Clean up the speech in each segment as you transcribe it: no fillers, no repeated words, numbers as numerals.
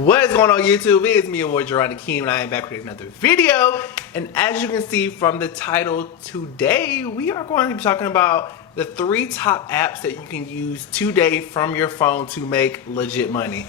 What is going on YouTube? It's me, your boy Roadie, and I am back with another video. And as you can see from the title, today we are going to be talking about the 3 top apps that you can use today from your phone to make legit money.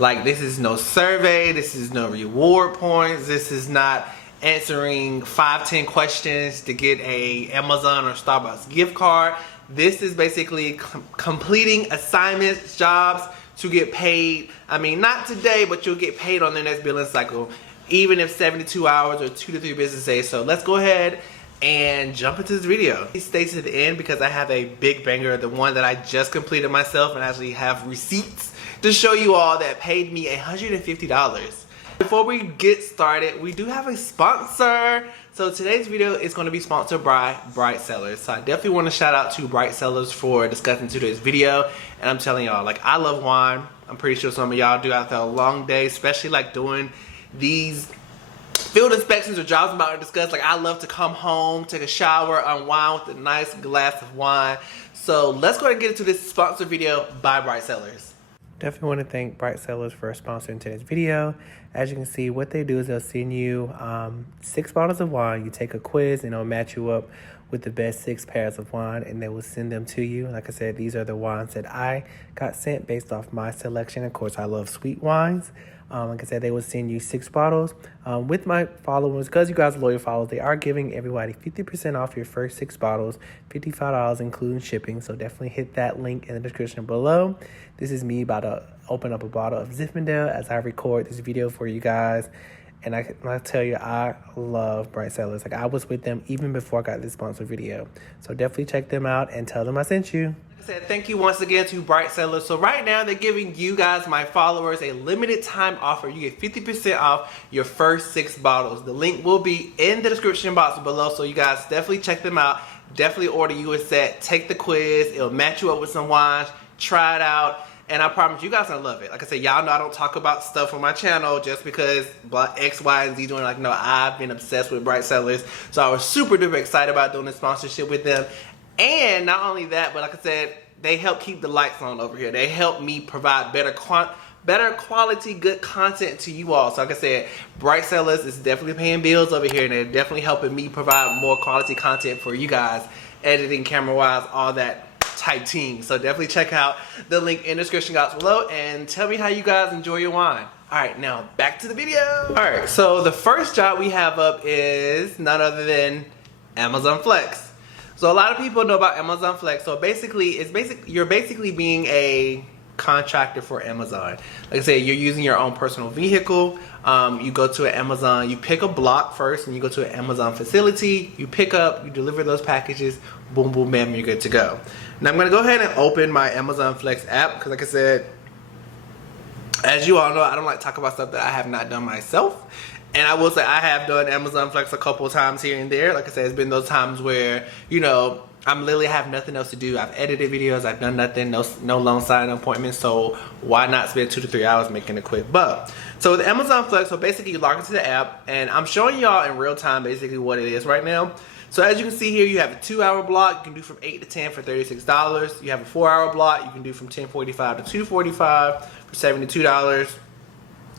Like, this is no survey, this is no reward points, this is not answering 5-10 questions to get a Amazon or Starbucks gift card. This is basically completing assignments, jobs to get paid. I mean, not today, but you'll get paid on the next billing cycle, even if 72 hours or 2 to 3 business days. So let's go ahead and jump into this video. Stay to the end because I have a big banger, the one that I just completed myself, and actually have receipts to show you all that paid me $150. Before we get started, we do have a sponsor. So today's video is going to be sponsored by Bright Cellars. So I definitely want to shout out to Bright Cellars for discussing today's video. And I'm telling y'all, like, I love wine. I'm pretty sure some of y'all do after a long day, especially like doing these field inspections or jobs I'm about to discuss. Like, I love to come home, take a shower, unwind with a nice glass of wine. So let's go ahead and get into this sponsored video by Bright Cellars. Definitely want to thank Bright Cellars for sponsoring today's video. As you can see, what they do is they'll send you 6 bottles of wine. You take a quiz and it'll match you up with the best 6 pairs of wine, and they will send them to you. Like I said, these are the wines that I got sent based off my selection. Of course, I love sweet wines. Like I said, they will send you 6 bottles. With my followers, because you guys are loyal followers, they are giving everybody 50% off your first 6 bottles, $55 including shipping. So definitely hit that link in the description below. This is me about to open up a bottle of Zinfandel as I record this video for you guys. And I tell you, I love Bright Cellars. Like, I was with them even before I got this sponsored video. So definitely check them out and tell them I sent you. Said thank you once again to Bright Cellars. So right now they're giving you guys, my followers, a limited time offer. You get 50% off your first 6 bottles. The link will be in the description box below, so you guys definitely check them out. Definitely order you a set, take the quiz, it'll match you up with some wines, try it out, and I promise you guys are gonna love it. Like I said, y'all know I don't talk about stuff on my channel just because X, Y, and Z doing. Like, no, I've been obsessed with Bright Cellars, so I was super duper excited about doing this sponsorship with them. And not only that, but like I said, they help keep the lights on over here. They help me provide better quality, good content to you all. So like I said, Bright Cellars is definitely paying bills over here, and they're definitely helping me provide more quality content for you guys, editing, camera-wise, all that type team. So definitely check out the link in the description box below and tell me how you guys enjoy your wine. Alright, now back to the video. Alright, so the first job we have up is none other than Amazon Flex. So a lot of people know about Amazon Flex. So basically, you're basically being a contractor for Amazon. Like I said, you're using your own personal vehicle. You go to an Amazon, you pick a block first, and you go to an Amazon facility. You pick up, you deliver those packages, boom, boom, bam, you're good to go. Now I'm gonna go ahead and open my Amazon Flex app because, like I said, as you all know, I don't like to talk about stuff that I have not done myself. And I will say I have done Amazon Flex a couple of times here and there. Like I said, it's been those times where, you know, I'm literally have nothing else to do. I've edited videos, I've done nothing, no loan signing appointments, so why not spend 2 to 3 hours making a quick buck? So with Amazon Flex, so basically you log into the app, and I'm showing y'all in real time basically what it is right now. So as you can see here, you have a 2-hour block, you can do from 8 to 10 for $36. You have a 4-hour block, you can do from 10:45 to 2:45 for $72.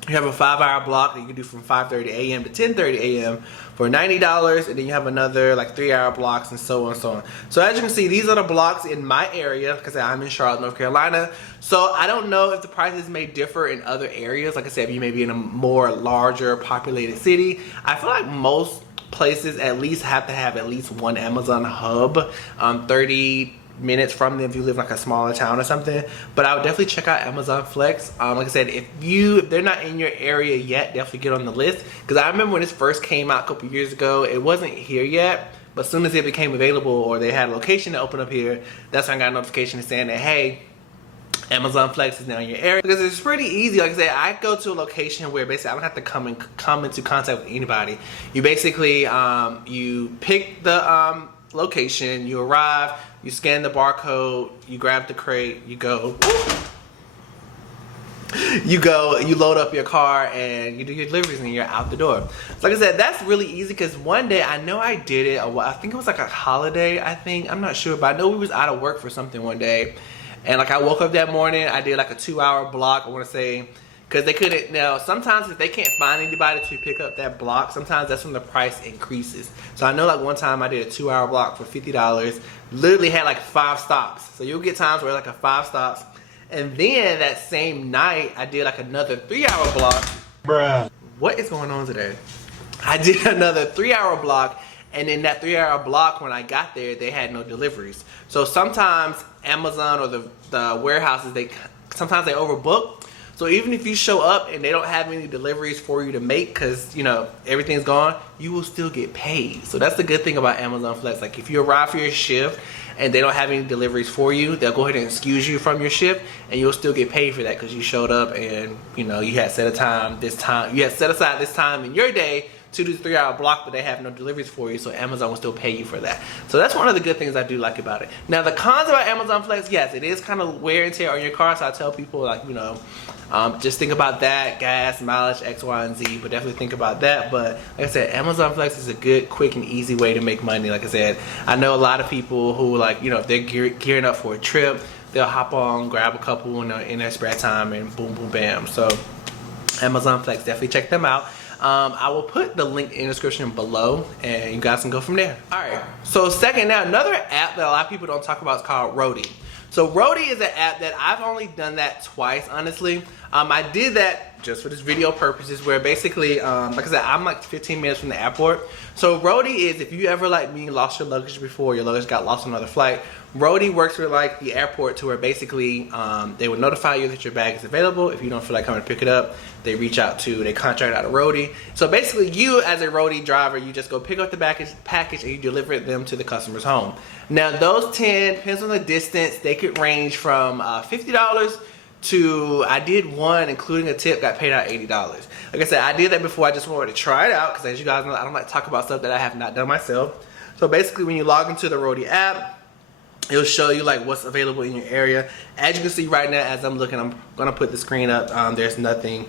You have a 5-hour block that you can do from 5:30 a.m. to 10:30 a.m. for $90, and then you have another like 3-hour blocks, and so on and so on. So as you can see, these are the blocks in my area because I'm in Charlotte, North Carolina. So I don't know if the prices may differ in other areas. Like I said, if you may be in a more larger populated city, I feel like most places at least have to have at least one Amazon hub, 30 minutes from them if you live in like a smaller town or something. But I would definitely check out Amazon Flex. Like I said, if they're not in your area yet, definitely get on the list, because I remember when this first came out a couple years ago, it wasn't here yet, but as soon as it became available or they had a location to open up here, that's when I got a notification saying that, hey, Amazon Flex is now in your area. Because it's pretty easy. Like I said, I go to a location where basically I don't have to come into contact with anybody. You basically you pick the location, you arrive, you scan the barcode, you grab the crate, you go. you load up your car and you do your deliveries and you're out the door. So like I said, that's really easy because one day I know I did it. I think it was like a holiday, I'm not sure, but I know we was out of work for something one day. And like I woke up that morning, I did like a 2-hour block, I want to say, because they couldn't. Now sometimes if they can't find anybody to pick up that block, sometimes that's when the price increases. So I know like one time I did a 2-hour block for $50, literally had like 5 stops. So you'll get times where like a 5 stops. And then that same night I did like another 3-hour block. Bruh, what is going on today? I did another 3-hour block, and in that 3-hour block when I got there, they had no deliveries. So sometimes Amazon or the warehouses, sometimes they overbook. So even if you show up and they don't have any deliveries for you to make because, you know, everything's gone, you will still get paid. So that's the good thing about Amazon Flex. Like if you arrive for your shift and they don't have any deliveries for you, they'll go ahead and excuse you from your shift and you'll still get paid for that because you showed up and, you know, you had set aside this time in your day to do the 3-hour block, but they have no deliveries for you, so Amazon will still pay you for that. So that's one of the good things I do like about it. Now the cons about Amazon Flex, yes, it is kind of wear and tear on your car, so I tell people, like, you know, just think about that, gas, mileage, X, Y, and Z, but definitely think about that. But like I said, Amazon Flex is a good, quick, and easy way to make money. Like I said, I know a lot of people who, like, you know, if they're gearing up for a trip, they'll hop on, grab a couple in their spare time, and boom, boom, bam. So Amazon Flex, definitely check them out. I will put the link in the description below and you guys can go from there. Alright, so second, now another app that a lot of people don't talk about is called Roadie. So Roadie is an app that I've only done that twice, honestly. I did that just for this video purposes, where basically, like I said, I'm like 15 minutes from the airport. So Roadie is, if you ever like me lost your luggage before, your luggage got lost on another flight, Roadie works with like the airport to where basically they will notify you that your bag is available. If you don't feel like coming to pick it up, they contract out a Roadie. So basically you as a Roadie driver, you just go pick up the package and you deliver them to the customer's home. Now those 10, depends on the distance, they could range from $50 to, I did one including a tip, got paid out $80. Like I said, I did that before. I just wanted to try it out because, as you guys know, I don't like to talk about stuff that I have not done myself. So basically when you log into the Roadie app, it'll show you like what's available in your area. As you can see right now, as I'm looking, I'm gonna put the screen up. There's nothing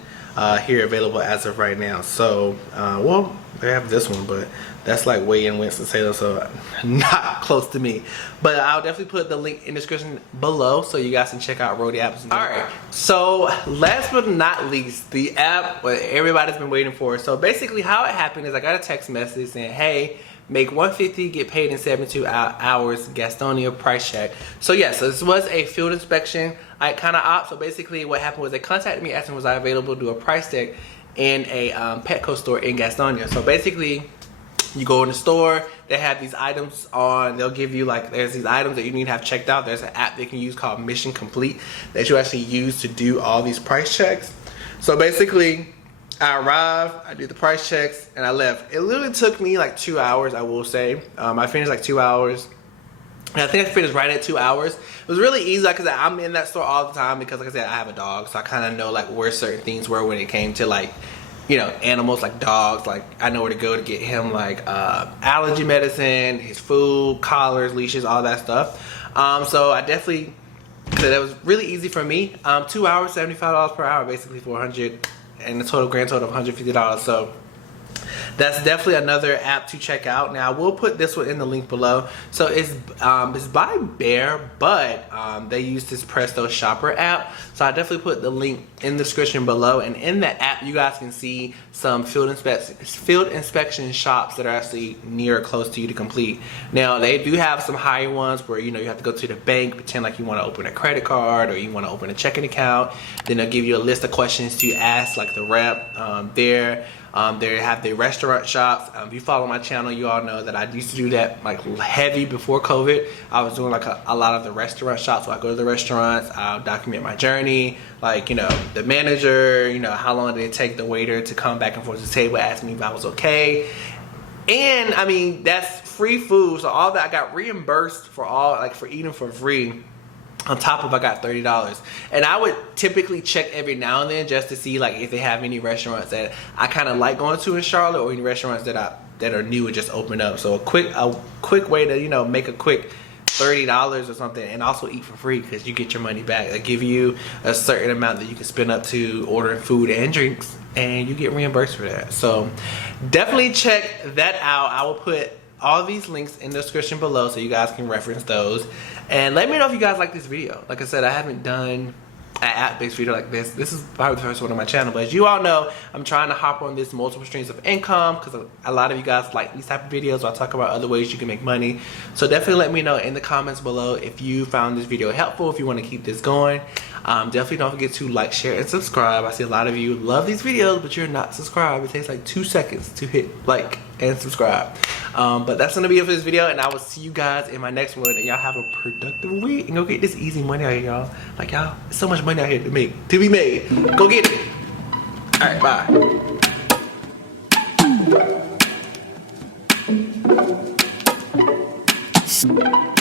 here available as of right now. So well, they have this one, but that's like way in Winston-Salem, so not close to me. But I'll definitely put the link in the description below so you guys can check out Roadie apps. Alright, so last but not least, the app what everybody's been waiting for. So basically how it happened is I got a text message saying, hey, make $150, get paid in 72 hours, Gastonia price check. So yeah, so this was a field inspection. I kind of opt. So basically what happened was they contacted me asking was I available to do a price check in a Petco store in Gastonia. So basically you go in the store, they have these items on, they'll give you like, there's these items that you need to have checked out. There's an app they can use called Mission Complete that you actually use to do all these price checks. So basically I arrived, I did the price checks, and I left. It literally took me like 2 hours, I will say. I finished like 2 hours. And I think I finished right at 2 hours. It was really easy because I'm in that store all the time because, like I said, I have a dog. So I kind of know like where certain things were when it came to like, you know, animals like dogs. Like I know where to go to get him like allergy medicine, his food, collars, leashes, all that stuff. So I definitely, so that was really easy for me. 2 hours, $75 per hour basically for 100. And the grand total of $150. So that's definitely another app to check out. Now I will put this one in the link below. So it's by Bear, but they use this Presto Shopper app. So I definitely put the link in the description below. And in that app, you guys can see some field inspection shops that are actually near or close to you to complete. Now they do have some higher ones where, you know, you have to go to the bank, pretend like you want to open a credit card or you want to open a checking account. Then they'll give you a list of questions to ask, like the rep there. They have the restaurant shops. If you follow my channel, you all know that I used to do that like heavy before COVID. I was doing like a lot of the restaurant shops. So I go to the restaurants, I'll document my journey, like, you know, the manager, you know, how long did it take the waiter to come back and forth to the table, ask me if I was okay. And I mean, that's free food. So all that I got reimbursed for all, like for eating for free. On top of I got $30. And I would typically check every now and then just to see like if they have any restaurants that I kind of like going to in Charlotte, or any restaurants that are new and just opened up. So a quick way to, you know, make a quick $30 or something, and also eat for free because you get your money back. They give you a certain amount that you can spend up to ordering food and drinks, and you get reimbursed for that. So definitely check that out. I will put all these links in the description below so you guys can reference those. And let me know if you guys like this video. Like I said, I haven't done an app-based video like this. This is probably the first one on my channel, but as you all know, I'm trying to hop on this multiple streams of income because a lot of you guys like these type of videos where I talk about other ways you can make money. So definitely let me know in the comments below if you found this video helpful, if you want to keep this going. Definitely don't forget to like, share, and subscribe. I see a lot of you love these videos, but you're not subscribed. It takes like 2 seconds to hit like and subscribe. But that's gonna be it for this video, and I will see you guys in my next one. And y'all have a productive week and go get this easy money out here, y'all. Like, y'all, there's so much money out here to be made. Go get it. All right, bye.